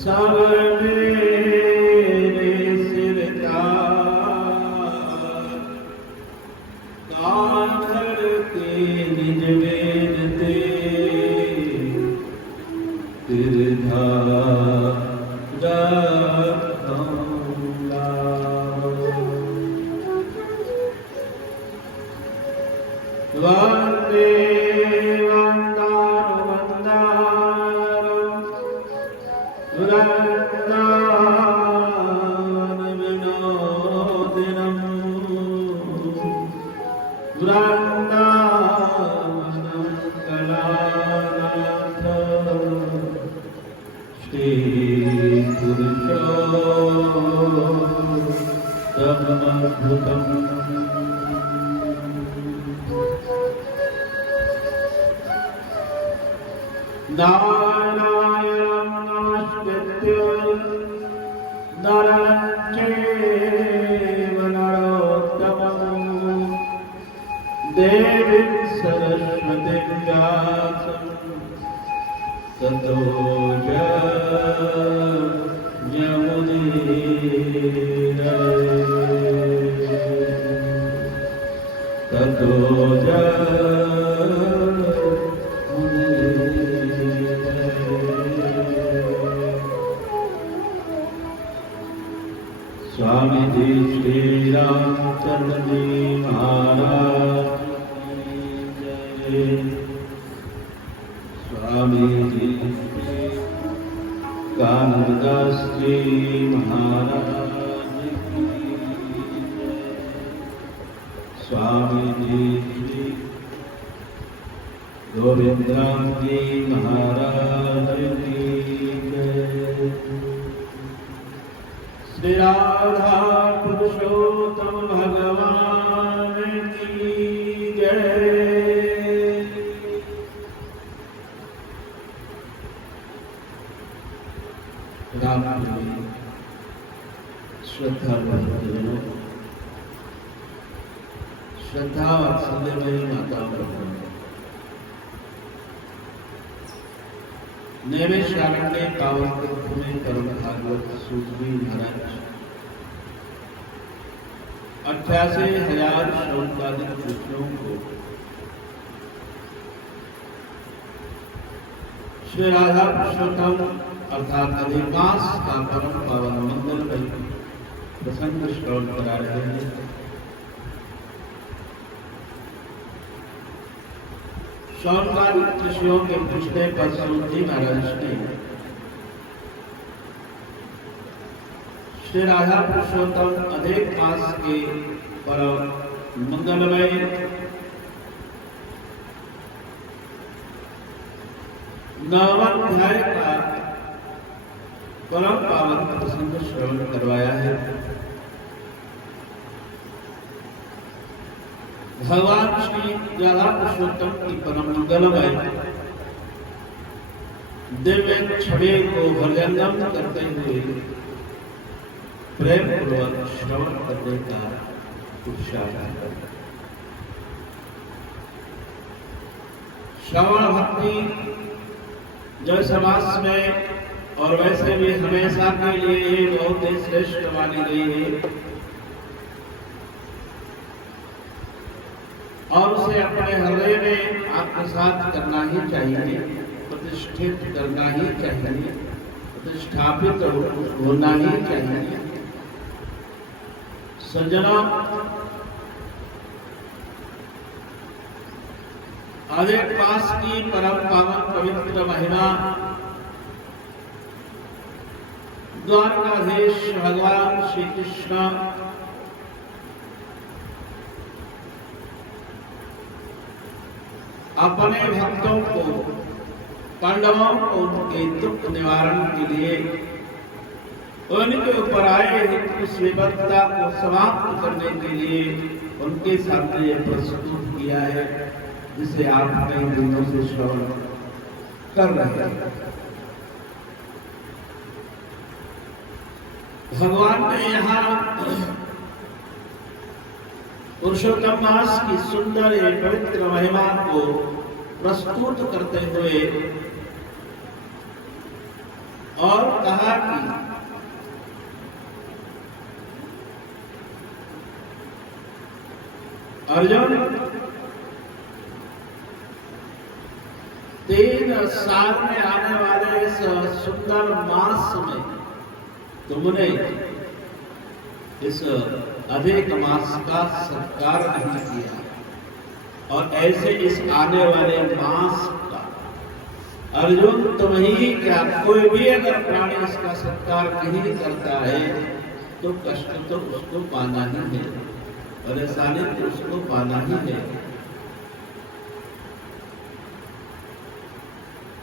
सवेरे सिरता कांधर के निज वेद ते तिरधा वंदे वंदारो वंदारो वृंदावन विनोदिनं वृंदावनं कलानाथ श्री पुरुषोत्तममद्भुतम् नारायणं नमस्कृत्य नरं चैव नरोत्तमं देवीं सरस्वतीं व्यासं ततो जयमुदीरये ततो स्वामी जी श्री रामचंद्र जी महाराज की जय। स्वामी जी कानदास जी महाराज की जय। स्वामी जी श्री गोविंदराम जी महाराज की जय। श्री राधा पुरुषोत्तम भगवान की जय। राम श्रद्धा भक्तजनों, श्रद्धा वात्सल्यमयी माता बहनों, नैमिषारण्य पावन तीर्थ में परम भागवत सूजी महाराज 88,000 श्लोकादिक कृष्णों को श्री राधा पुरुषोत्तम अर्थात अधिकांश का परम पावन मंगल प्रसंग श्रवण करा रहे हैं। शौनकादिक ऋषियों के पूछने पर सूजी महाराज ने श्री राधा पुरुषोत्तम अधिक मास के परम मंगलमय नवम अध्याय का परम पावन प्रसंग श्रवण करवाया है। भगवान श्री राधा पुरुषोत्तम की परम मंगलमय दिव्य छवि को हृदयंगम करते हुए प्रेम पूर्वक श्रवण करने का उत्साह है। श्रवण भक्ति जो समाज में और वैसे भी हमेशा के लिए बहुत ही श्रेष्ठ मानी गई है और उसे अपने हृदय में आत्मसात करना ही चाहिए, प्रतिष्ठित करना ही चाहिए, प्रतिष्ठापित होना ही चाहिए। सज्जनों, अधिक मास की परम पावन पवित्र महिमा द्वारकाधीश भगवान श्री कृष्ण अपने भक्तों को, पांडवों को उनके दुख निवारण के लिए उनके ऊपर आए उस विपत्ता को समाप्त करने के लिए उनके सामने प्रस्तुत किया है, जिसे आप कई दिनों से श्रवण कर रहे हैं। भगवान ने यहाँ पुरुषोत्तम मास की सुंदर एवं पवित्र महिमा को प्रस्तुत करते हुए और कहा कि अर्जुन, 3 साल में आने वाले इस सुंदर मास में तुमने इस अधिक मास का सत्कार नहीं किया, और ऐसे इस आने वाले मास का अर्जुन तुम ही क्या, कोई भी अगर प्राणी इसका सत्कार नहीं करता है तो कष्ट तो उसको पाना ही है, परेशानी तो उसको पाना ही है।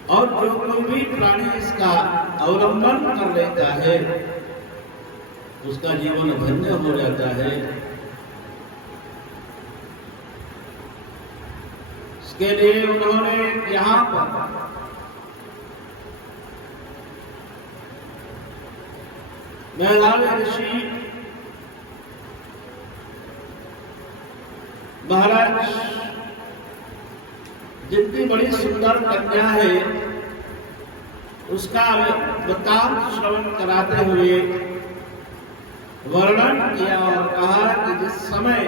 और जो कोई भी प्राणी इसका अवलंबन कर लेता है उसका जीवन धन्य हो जाता है। इसके लिए उन्होंने यहाँ पर मेधावी ऋषि महाराज जितनी बड़ी सुंदर कन्या है उसका वृत्तांत श्रवण कराते हुए वर्णन किया और कहा कि जिस समय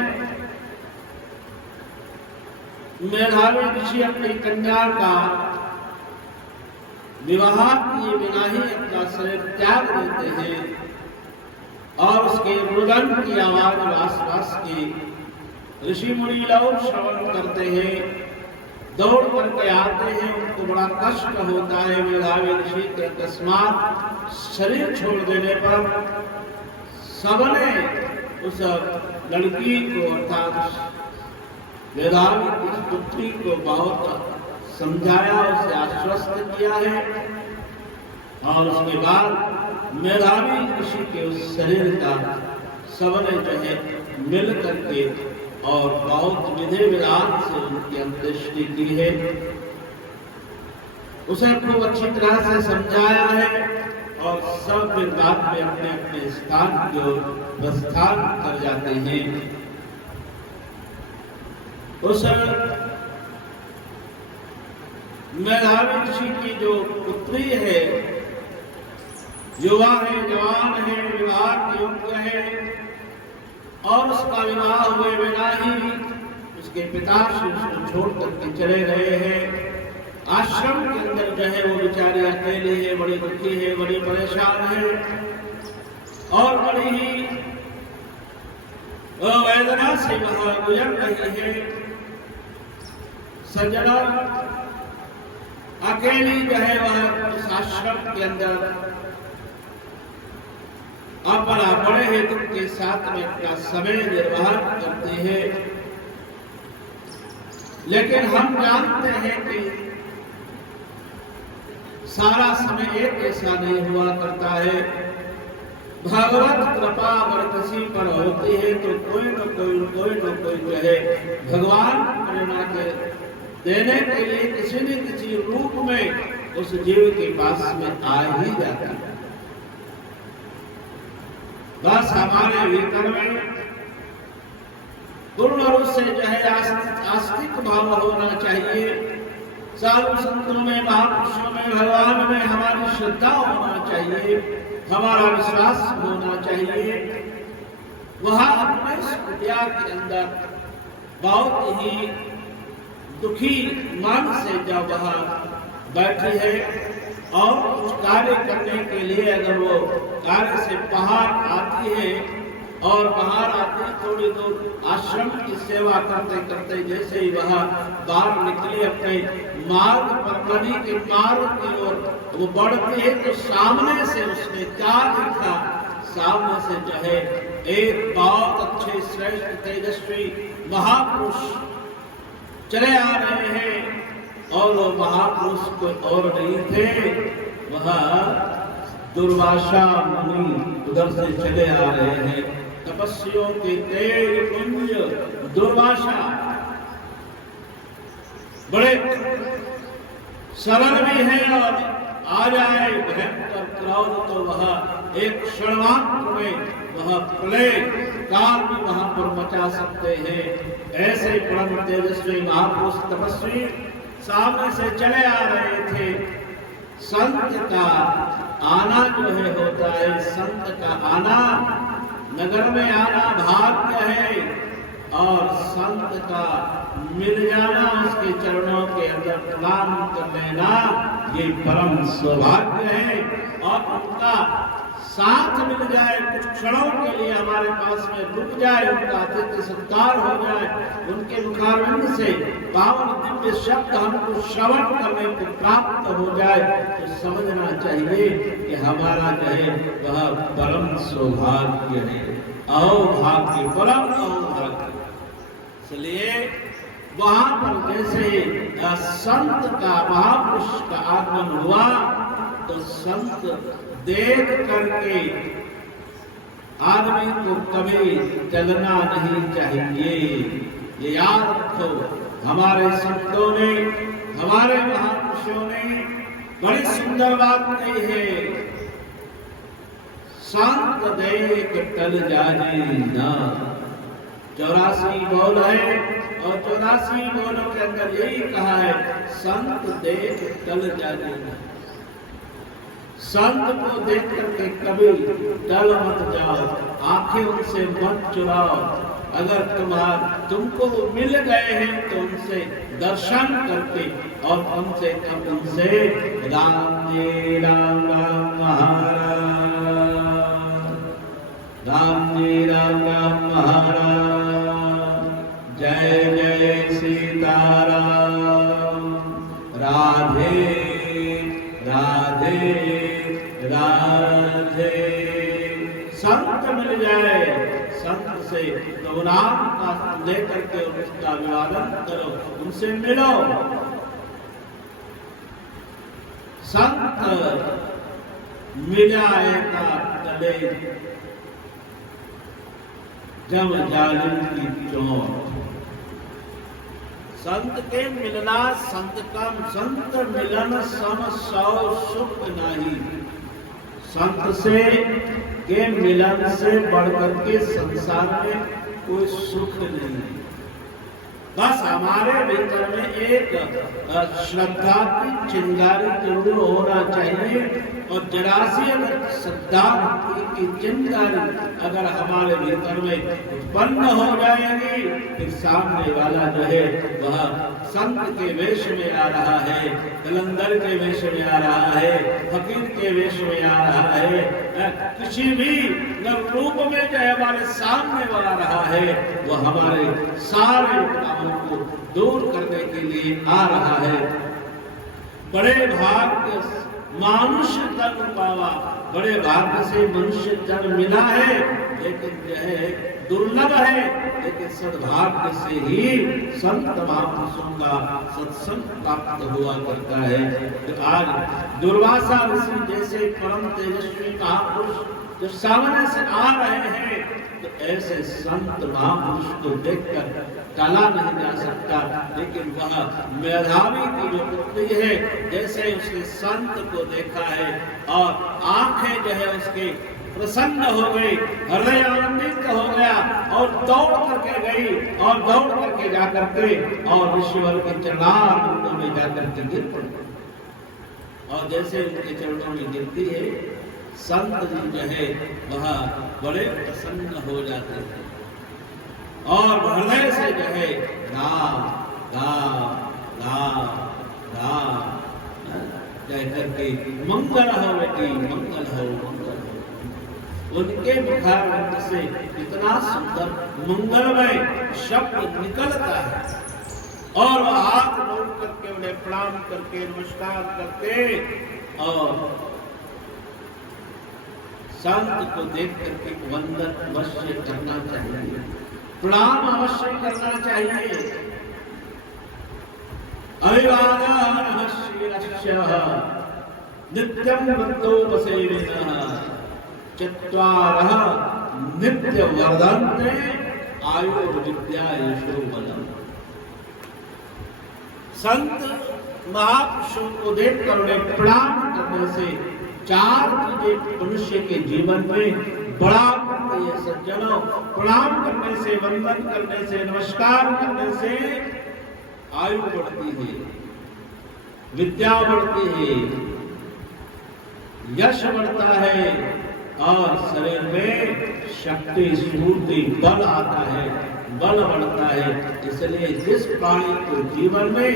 मेधावी ऋषि अपनी कन्या का विवाह किए बिना ही अपना शरीर त्याग देते हैं और उसके रुदन की आवाज आसपास की ऋषि मुनि लोग श्रवण करते हैं, दौड़ करके आते हैं, उनको बड़ा कष्ट होता है। मेधावी ऋषि के अकस्मात शरीर छोड़ देने पर सबने उस लड़की को अर्थात मेधावी की पुत्री को बहुत समझाया, उसे आश्वस्त किया है, और उसके बाद मेधावी ऋषि के उस शरीर का सबने जो है मिल करके और बहुत विधि विधान से उनकी अंत्येष्टि की है। उसे खूब अच्छी तरह से समझाया है और सब फिर बाद में अपने अपने स्थान को प्रस्थान कर जाते हैं। उस मेधावी ऋषि की जो पुत्री है, युवा है, जवान है, विवाह योग्य है, और उसका विवाह हुए बिना ही उसके पिता उसको छोड़ करके चले गए हैं। आश्रम के अंदर जो है वो बेचारी अकेली है, बड़ी दुखी है, बड़ी परेशान है और बड़ी ही वेदना से वह गुजर रही है। सज्जना अकेली जो है वह उस आश्रम के अंदर अपना बड़े हेतु के साथ में अपना समय निर्वाह करते हैं। लेकिन हम जानते हैं कि सारा समय एक ऐसा नहीं हुआ करता है। भगवत कृपा अगर किसी पर होती है तो कोई न कोई जो है भगवान प्रेरणा के देने के लिए किसी न किसी रूप में उस जीव के पास में आ ही जाता है। बस हमारे भीतर में पूर्ण रूप से जो है आस्तिक भाव होना चाहिए। साधु संतों में, महापुरुषों में, भगवान में हमारी श्रद्धा होना चाहिए, हमारा विश्वास होना चाहिए। वह अपने कुटिया के अंदर बहुत ही दुखी मन से जब वह बैठी है और कुछ कार्य करने के लिए अगर वो कार्य से बाहर आती है और बाहर आती थोड़ी दूर आश्रम की सेवा करते करते जैसे ही वह बाहर निकली अपने मार्ग पर, नदी के मार्ग की ओर वो बढ़ती है तो सामने से उसने क्या देखा? सामने से जो है एक बहुत अच्छे श्रेष्ठ तेजस्वी महापुरुष चले आ रहे हैं और वो महापुरुष कोई और नहीं थे, वह दुर्वासा मुनि उधर से चले आ रहे हैं। तपस्वियों के तेज पुंज दुर्वासा बड़े सरल भी हैं और आ जाए भयंकर क्रोध तो वह एक क्षणमात्र में वह प्रलय काल भी वहां पर मचा सकते हैं। ऐसे परम तेजस्वी महापुरुष तपस्वी सामने से चले आ रहे थे। संत का आना जो है होता है, संत का आना, नगर में आना भाग्य है, और संत का मिल जाना, उसके चरणों के अंदर प्रणाम कर लेना, ये परम सौभाग्य है। और उनका साथ मिल जाए, कुछ क्षणों के लिए हमारे पास में रुक जाए, उनका आतिथ्य सत्कार हो जाए, उनके मुखारविंद से पावन दिव्य शब्द हमको श्रवण करने को प्राप्त हो जाए, तो समझना चाहिए कि हमारा जो है वह परम सौभाग्य है, अहोभाग्य, परम अहोभाग्य। इसलिए वहां पर जैसे संत का, महापुरुष का आगमन हुआ, तो संत देख करके आदमी को कभी जलना नहीं चाहिए। ये याद रखो, हमारे संतों ने, हमारे महापुरुषों ने बड़ी सुंदर बात कही है, संत देख टल जाने ना। 84 बोल है, और 84 बोलों के अंदर यही कहा है, संत देख टल जाने ना। संत को देख करके कभी टल मत जाओ, आंखें उनसे मत चुराओ। अगर तुमको मिल गए हैं तो उनसे दर्शन करके, और कम से कम उनसे राम जी राम राम महाराज, राम जी राम राम महाराज, जय जय सीताराम, राधे राधे राधे। संत मिल जाए, संत से तो नाम का लेकर के उसका अभिवादन करो, उनसे मिलो। संत मिलाए का तले जब जालिम की चोट। संत के मिलना, संत मिलन सम सौ सुख नहीं। संत से के मिलन से बढ़कर के संसार में कोई सुख नहीं। बस हमारे भीतर में एक श्रद्धा की चिंगारी जरूर होना चाहिए, और जरा सी अगर श्रद्धा की चिंगारी अगर हमारे भीतर में उत्पन्न हो जाएगी, फिर सामने वाला जो है वह संत के वेश में आ रहा है, कलंदर के वेश में आ रहा है, फकीर के वेश में आ रहा है, किसी भी रूप में जो है हमारे सामने वाला रहा है, वह हमारे सारे कामों को दूर करने के लिए आ रहा है। बड़े भाग्य मनुष्य जन्म पावा, बड़े भाग्य से मनुष्य जन्म मिला है, लेकिन जो है दुर्लभ है, लेकिन सद्भाग्य से ही संत महापुरुषों का सत्संग प्राप्त हुआ करता है। तो आज दुर्वासा ऋषि जैसे परम तेजस्वी महापुरुष जो सामने से आ रहे हैं, तो ऐसे संत महापुरुष को देखकर टाला नहीं जा सकता। लेकिन वह मेधावी की जो पुत्री है, जैसे उसने संत को देखा है और आंखें जो है उसके प्रसन्न हो गई, हृदय आनंदित हो गया, और दौड़ करके गई, और दौड़ करके जाकर के और ईश्वर के चरणों में जाकर के गिर पड़ी। और जैसे उनके चरणों में गिरती है, संत जी जो है वह बड़े प्रसन्न हो जाते हैं, और हृदय से जो है राम राम राम राम कह करके मंगल हो बेटी, मंगल हो, मंगल हो। उनके मुखारविंद से इतना सुंदर मंगलमय शब्द निकलता है, और वह हाथ जोड़ करके उन्हें प्रणाम करके नमस्कार करते, और संत को देख करके वंदन अवश्य करना चाहिए, प्रणाम अवश्य करना चाहिए। अभिवादन शिरश्यः नित्यं बद्धोपसेविनः चत्वारः नित्य वर्धन्ते आयुर्विद्या यशो बलम्। संत महापुरुषों को देखकर उन्हें प्रणाम करने से चार चीजें मनुष्य के जीवन में बड़ा करती है। सज्जनों, प्रणाम करने से, वंदन करने से, नमस्कार करने से आयु बढ़ती है, विद्या बढ़ती है, यश बढ़ता है और शरीर में शक्ति स्फूर्ति बल आता है, बल बढ़ता है। इसलिए जिस प्राणी को जीवन में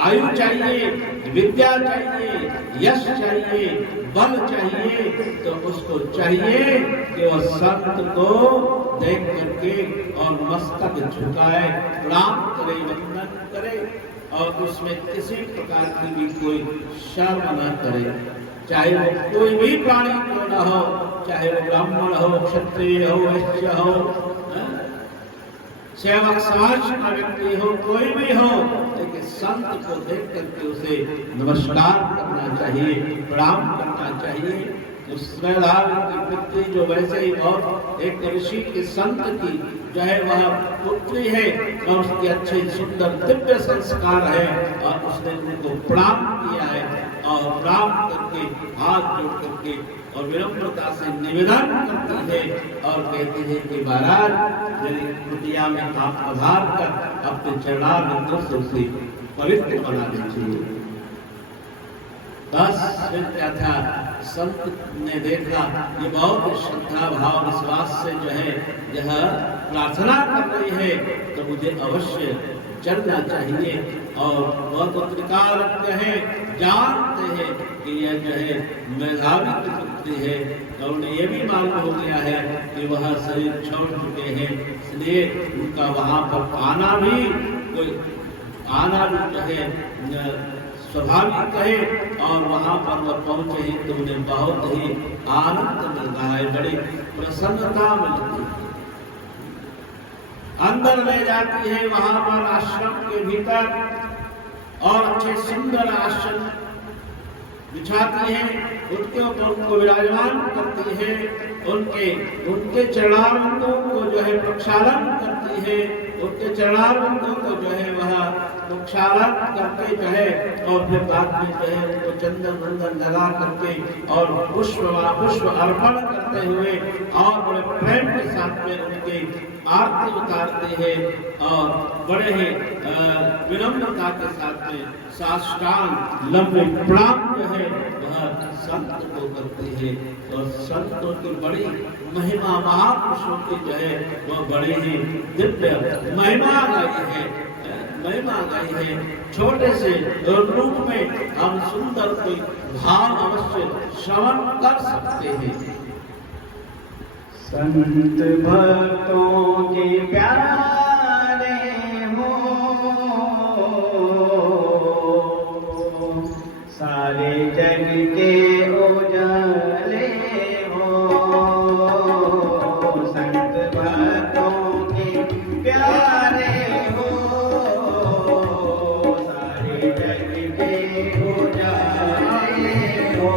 आयु चाहिए, विद्या चाहिए, यश चाहिए, बल चाहिए, तो उसको चाहिए कि वह संत को देख करके और मस्तक झुकाए, प्रणाम करे, वंदन करे और उसमें किसी प्रकार की भी कोई शर्म न करे। चाहे वो कोई भी प्राणी क्यों न हो, चाहे वो ब्राह्मण हो, क्षत्रिय हो, वैश्य हो, सेवक समाज का व्यक्ति हो, कोई भी हो, लेकिन संत को देख करके उसे नमस्कार करना चाहिए, प्रणाम करना चाहिए। उसमेधार की पुत्री जो वैसे ही बहुत एक ऋषि के संत की जो है वह पुत्री है और उसके अच्छे सुंदर दिव्य संस्कार है और उसने उनको प्रणाम किया है और प्रणाम करके हाथ जोड़ करके और विनम्रता से निवेदन करती है और कहती है कि महाराज मेरी कुटिया में आप पधार कर अपने चरणारविंदों से उसे पवित्र बना दीजिए। बस फिर क्या था, संत ने देखा ये बहुत श्रद्धा भाव विश्वास से जो है यह प्रार्थना कर रही है तो मुझे अवश्य चलना चाहिए। और वह तो त्रिकालज्ञ है, जानते हैं कि यह जो है मेधावी की पुत्री है और उन्हें यह भी मालूम हो गया है कि वह शरीर छोड़ चुके हैं, इसलिए उनका वहां पर आना भी जो है स्वाभाविक है। और वहां पर वह पहुंचे ही तो उन्हें बहुत ही आनंद मिलता है, बड़ी प्रसन्नता मिलती है। अंदर ले जाती है वहां पर आश्रम के भीतर और अच्छे सुंदर आसन बिछाती है, उनके ऊपर उनको विराजमान करती है, उनके चरणारविंदों को जो है प्रक्षालन करती है, उनके चरणारविंदों को जो है वह प्रक्षालन करके जो है और फिर बाद में जो है उनको चंदन वंदन लगा करके और पुष्प अर्पण करते हुए और बड़े प्रेम के साथ में उनके आरती उतारते हैं और बड़े ही विनम्रता के साथ में साष्टांग लंबे प्रणाम जो है वह संत को करते हैं। और संतों की बड़ी महिमा, महापुरुषों की जो है वह बड़ी ही दिव्य महिमा गाई है। छोटे से रूप में हम सुंदर कोई भाव अवश्य श्रवण कर सकते हैं। संत भक्तों के प्यारे हो, सारे जग के उजाले हो। संत भक्तों के प्यारे हो, सारे जग के उजाले हो।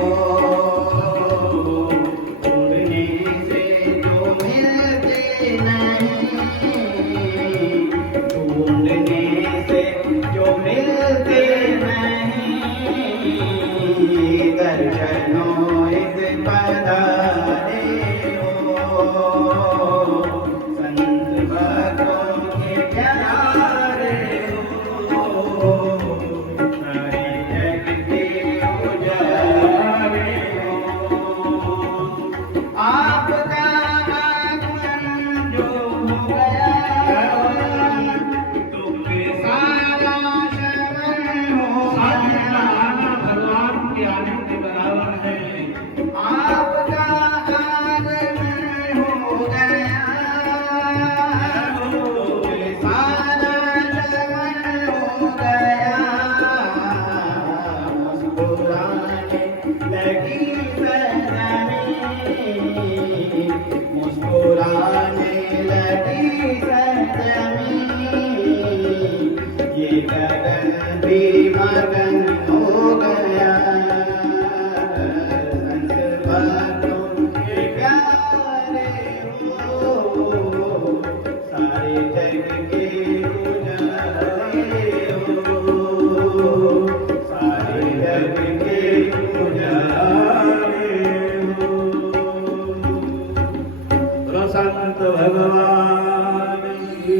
संत भगवान की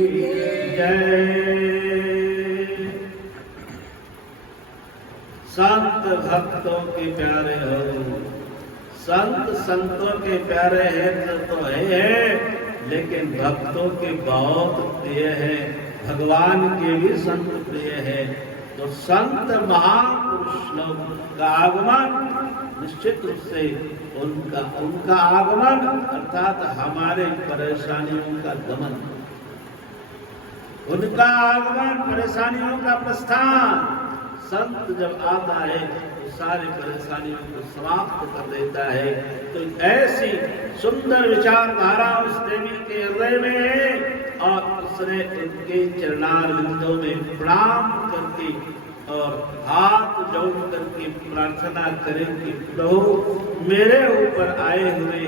जय। संत भक्तों के प्यारे हो, संत संतों के प्यारे हैं तो है, लेकिन भक्तों के बहुत प्रिय है, भगवान के भी संत प्रिय है। तो संत महापुरुष लोग का आगमन निश्चित रूप से उनका आगमन अर्थात हमारे परेशानियों का गमन, उनका आगमन परेशानियों का प्रस्थान। संत जब आता है तो सारी परेशानियों को समाप्त कर देता है। तो ऐसी सुंदर विचारधारा उस देवी के हृदय में है और उसने उनके चरणारविंदों में प्रणाम करके और हाथ जोड़ करके प्रार्थना करें कि प्रभु मेरे ऊपर आए हुए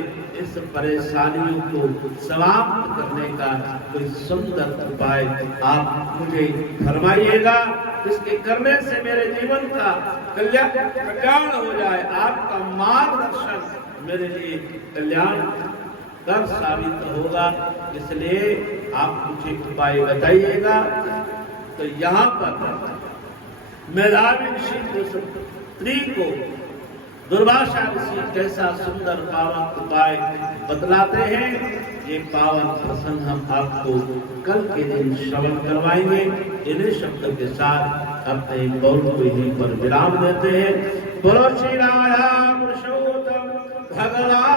इस परेशानियों को समाप्त करने का कोई सुंदर उपाय आप मुझे फरमाइएगा, जिसके करने से मेरे जीवन का कल्याण हो जाए। आपका मार्गदर्शन मेरे लिए कल्याण कर साबित होगा, इसलिए आप मुझे उपाय बताइएगा। तो यहाँ पर मेधावी ऋषि स्त्री को दुर्वासा ऋषि कैसा सुंदर पावन उपाय बतलाते हैं, ये पावन प्रसंग हम आपको कल के दिन श्रवण करवाएंगे। इन्हीं शब्दों के साथ अपने बोल को यहीं पर विराम देते हैं। बोलो श्री राधा पुरुषोत्तम भगवान